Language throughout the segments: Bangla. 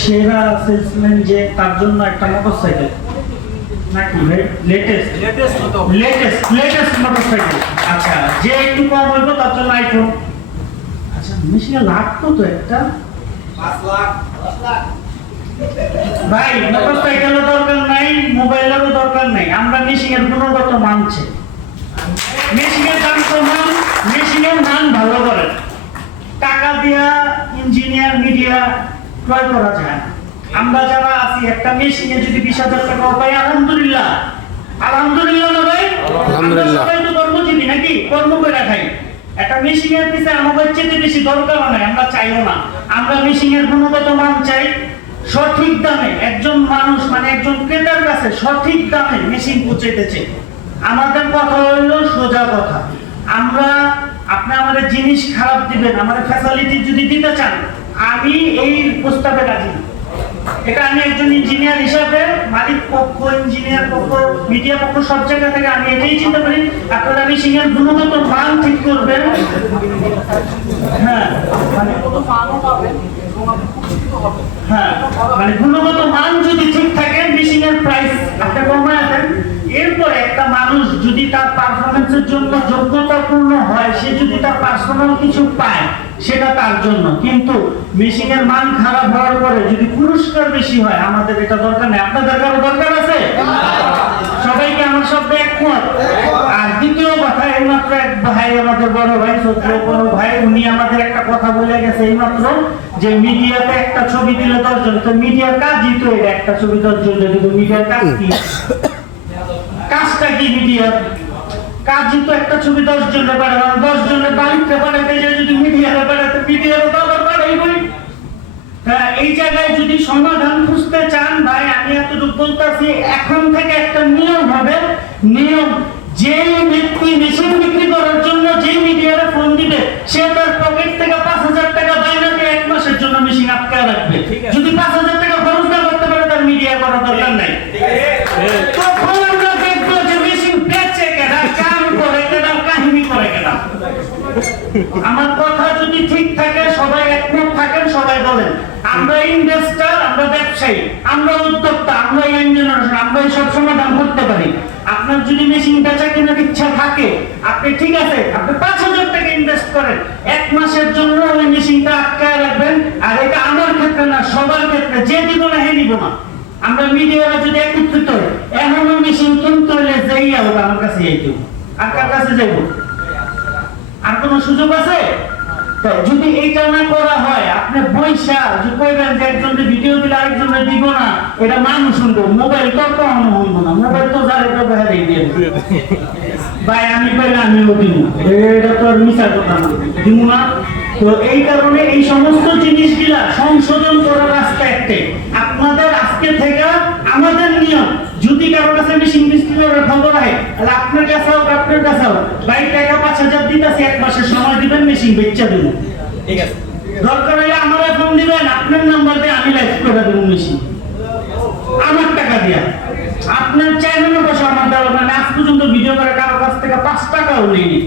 সেরা সেলসম্যান যে তার জন্য একটা মোটরসাইকেল নাকি ভাই লেটেস্ট মোটরসাইকেল। আচ্ছা, যে একটু কম হইব তার জন্য আইফোন। আচ্ছা, মেশিনে লাগতো তো একটা 5 লাখ 10 লাখ। ভাই, মোটরসাইকেলও দরকার নাই, মোবাইলেরও দরকার নাই, আমরা মেশিনের গুণগত মান চাই। মেশিনের দাম কমান, মেশিনের মান ভালো করে। টাকা দিয়া ইঞ্জিনিয়ার মিডিয়া ক্রয় করা যায় না। আমরা যারা আছি একটা মেশিনে যদি 20,000 টাকা পাই, আলহামদুলিল্লাহ। আলহামদুলিল্লাহ না ভাই? আলহামদুলিল্লাহ। সবাই তো কর্মজীবী নাকি, কর্ম করে খাই। একটা মেশিনের পিছনে আমাদের চেয়ে বেশি দরকার নাই, আমরা চাইও না। আমরা মেশিনের গুণগত মান চাই, সঠিক দামে একজন মানুষ মানে একজন ক্রেতার কাছে সঠিক দামে মেশিন পৌঁছাইতেছে। আমাদের কথা হইল সোজা কথা, আমরা আপনি আমাদের জিনিস খারাপ দিবেন, আমাদের ফ্যাসিলিটি যদি দিতে চান, আমি এই প্রস্তাবে রাজি না। এটা আমি একজন ইঞ্জিনিয়ার হিসাবে, মালিক পক্ষ, ইঞ্জিনিয়ার পক্ষ, মিডিয়া পক্ষ, সব জায়গা থেকে আমি এটাই চিন্তা করি, আপনারা মেশিনের গুণগত মান ঠিক করবেন। হ্যাঁ, মানে গুণগত মান যদি ঠিক থাকে, মেশিনের প্রাইস আপনি কমায় দেন। এরপর একটা মানুষ যদি তার পারফরমেন্সের জন্য যোগ্যতাপূর্ণ হয়, সে যদি তার পার্সোনাল কিছু পায়, সেটা তার জন্য। কিন্তু মেশিনের মান খারাপ হওয়ার পরে যদি পুরস্কার বেশি হয়, আমাদের এটা দরকার নেই। আপনাদের কারো দরকার আছে? সবাইকে আমার শব্দে একমত? আর দ্বিতীয় কথা, এইমাত্র এক ভাই, আমাদের বড় ভাই, সত্য বড় ভাই, উনি আমাদের একটা কথা বলে গেছে এইমাত্র, যে মিডিয়াতে একটা ছবি দিলে 10 জন। তো মিডিয়ার কাজই তো এটা, একটা ছবি 10 জন যদি, মিডিয়ার কাজ কি? কাজটা কি মিডিয়ার? কাজই তো একটা ছবি 10 জনের পাঠানো, 10 জনের বাড়িতে পাঠাতে যায়, যদি মিডিয়ারে পাঠাতে, মিডিয়ারও তো আবার পাঠাইবই। এই জায়গায় যদি সমাধান খুঁজতে চান ভাই, আমি এতটুকু বলতেছি, এখন থেকে একটা নিয়ম হবে। নিয়ম, যে ব্যক্তি মেশিন বিক্রি করার জন্য যে মিডিয়ারে ফোন দিবে, সে তার পকেট থেকে 5,000 টাকা বাইরে 1 মাসের জন্য মেশিন আটকায় রাখবে। যদি 5,000 টাকা খরচ না করতে পারে, তার মিডিয়া করার দরকার নাই। তখন আমরা দেখবো যে মেশিন বেচে কেনা, কাম করে কেনা, কাহিনী করে কেনা। আমার কথা যদি ঠিক থাকে, সবাই একমত থাকেন, সবাই বলেন আমরা ইনভেস্টর, আমরা ব্যবসায়ী, আমরা উদ্যোক্তা, আমরা ইয়াং জেনারেশন, আমরা এই সব সমাধান করতে পারি। আপনার যদি মেশিন বেচা কেনার ইচ্ছা থাকে, আপনি ঠিক আছে, আপনি 5,000 টাকা ইনভেস্ট করেন, 1 মাসের জন্য ওই মেশিনটা আটকায় রাখবেন। আর এটা আমার ক্ষেত্রে না, সবার ক্ষেত্রে, যে দিব না হে নিব না। আমরা মিডিয়ারা যদি একত্রিত হই, এমন মেশিন কিনতে হলে যেই হোক আমার কাছে যাইতো, আর কার কাছে যাইব? আর কোন সুযোগ আছে? যদি এইটা না করা হয়, আপনি পয়সা যে কইবেন যে একজনকে ভিডিও দিলে আরেকজনকে দিব না, এটা মানুষ শুনবো। মোবাইল তো কখনো হইব না, মোবাইল তো যার এটা বাইরে দিয়ে ভাই, আমি কইলে আমিও দিব, এটা তো আর মিছা কথা না, দিব না। তো এই কারণে এই সমস্ত জিনিসগুলা সংশোধন করার রাস্তা একটাই, আপনাদের আজকে থেকে আমাদের নিয়ম, যদি কারো কাছে মেশিন বিক্রি করার খবর হয়, তাহলে আপনার কাছে হোক, আপনার কাছে হোক, ভাই টাকা 5,000 দিতেছি, 1 মাসের সময় দিবেন, মেশিন বেচা দেবো। ঠিক আছে, দরকার হলে আমার ফোন দিবেন, আপনার নাম্বার দিয়ে আমি লাইভ করে দেবো মেশিন, আমার টাকা দিয়া। আপনার চ্যানেলের বসে আমার দেওয়া, মানে আজ পর্যন্ত ভিডিও করে কারো কাছ থেকে 5 টাকাও নেইনি।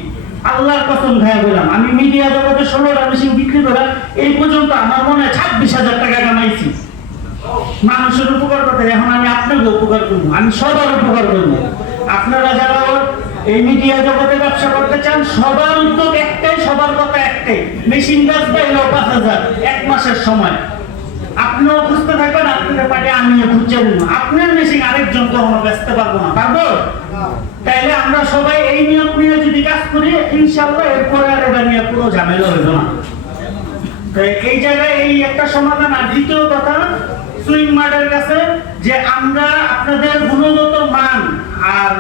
আল্লাহর কসম খায়া বললাম, আমি মিডিয়া জগতে 16টা মেশিন বিক্রি করে এই পর্যন্ত আমার মনে হয় 26,000 টাকা কামাইছি। মানুষের উপকার করতে, এখন আমি আপনাকে উপকার করবো, আমি সবার উপকার করবো। আপনারা যারা এই মিডিয়া জগতে ব্যবসা করতে চান, সবার উদ্যোগ একটাই, সবার কথা একটাই, মেশিন বেচবে হলো 5,000, 1 মাসের সময়। আপনিও খুঁজতে থাকবেন, আপনাদের পাটে আমিও খুঁজে দেব। আপনার মেশিন আরেকজন কখনো বেচতে পারবো না, পারবো? তাইলে আমরা সবাই এই নিয়ম নিয়ে যদি কাজ করি, ইনশাআল্লাহ এরপরে আর এটা নিয়ে পুরো ঝামেলা হইব না। এই জায়গায় এই একটা সমাধান। আর দ্বিতীয় কথা, সুইং মার্টের কাছে যে আমরা আপনাদের গুণগত মান আর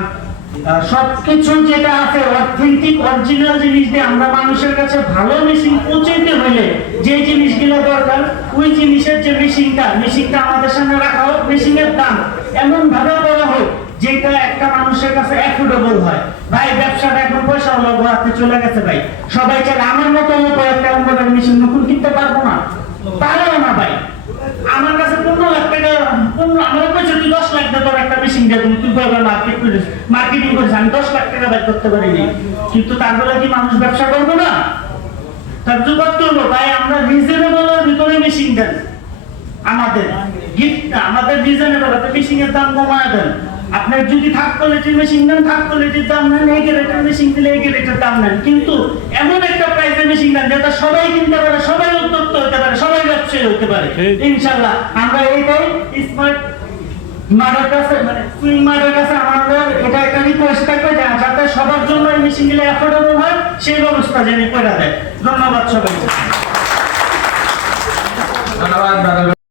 সবকিছু যেটা আছে অথেন্টিক অরিজিনাল জিনিস দিয়ে আমরা মানুষের কাছে ভালো মেশিন পৌঁছাইতে হইলে যে জিনিসগুলো দরকার, ওই জিনিসের যে মেশিনটা আমাদের সামনে রাখা হোক, মেশিনের দাম এমন ভাবে করা হোক যেটা একটা মানুষের কাছে অ্যাফোর্ডেবল হয়। ভাই, ব্যবসাটা এখন পয়সা হলো হাতে চলে গেছে ভাই, সবাই চাইলে আমার মতো একটা অঙ্গনের মেশিন নতুন কিনতে পারবো না, পারেও না ভাই। আমার কাছে 15 লাখ টাকা, আমার কাছে 10 লাখ টাকার একটা মেশিন দিয়ে তুই মার্কেটিং করিস, আমি 10 লাখ টাকা ব্যয় করতে পারিনি। কিন্তু তারপরে কি মানুষ ব্যবসা করবো না? তার জন্য করবো ভাই, আমরা রিজনেবলের ভিতরে মেশিন দেন। আমাদের গিফট আমাদের রিজনেবল আপনি মেশিং এর দাম কমায় দেন। আপনার যদি থার্ড কোয়ালিটির মেশিন নেন থার্ড কোয়ালিটির দাম নেন, এই গ্রেডের মেশিন দিলে এই গ্রেডের দাম নেন, কিন্তু এমন একটা প্রাইসের মেশিন নেন যেটা সবাই কিনতে পারে, সবাই উদ্যোক্তা হতে পারে, সবাই ব্যবসায়ী হতে পারে। ইনশাআল্লাহ আমরা এইটাই স্মার্ট মার্টের কাছে মানে সুইং মার্টের কাছে আমাদের এটা একটা রিকোয়েস্ট থাকবে যে যাতে সবার জন্য এই মেশিনগুলো অ্যাফোর্ডেবল হয় সেই ব্যবস্থা যেন করে দেয়। ধন্যবাদ সবাইকে। ধন্যবাদ দাদা।